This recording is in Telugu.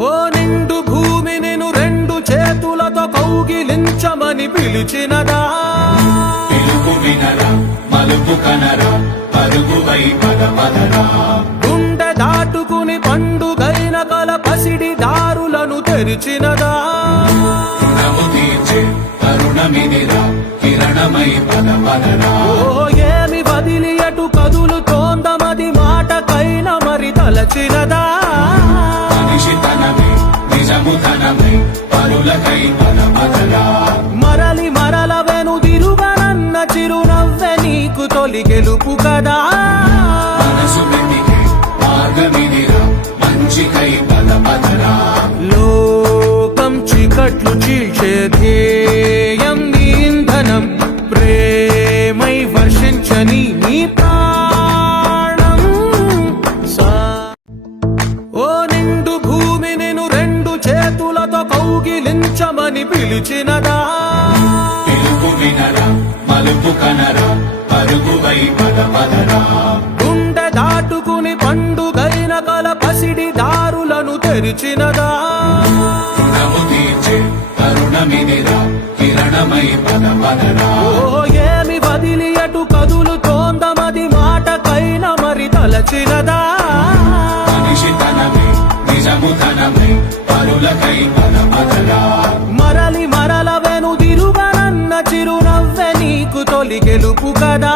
ఓ నిండు భూమి నేను రెండు చేతులతో కౌగిలించమని పిలిచినదా. పిలుపు వినరా మలుపు కనరా పరుగువై పద పదరా. గుండె దాటుకుని పండుగైన కల పసిడి దారులను తెరిచినదా. రుణము తీర్చే కరుణమిదిరా కిరణమై పద పదరా. పరులకై పద మరలి మరల వెనుదిరుగనన్న చిరునవ్వె నీకు తొలి గెలుపు కదా. మనసు వెతికే మార్గమిదిరా మంచికై లోకం చీకట్లు చీల్చే ధ్యేయం నీ ఇంధనం ప్రేమై వర్షించని నీ ప్రాణం. ఓ నిండు భూ కౌగిలించమని పిలిచినదా? పిలుపు వినరా మలుపు కనరా పరుగువై పద పదరా. గుండె దాటుకుని పండుగైన కల పసిడి దారులను తెరిచినదా? రుణము తీర్చే కరుణమిదిరా కిరణమై పద పదరా. ఓ ఏమి వదిలి అటు కదులుతోందమది మాటకైన మరి తలచినదా? మనిషి తనమే నిజము తనమై పరులకై పద చిరునవ్వె నీకు తొలి గెలుపు కదా.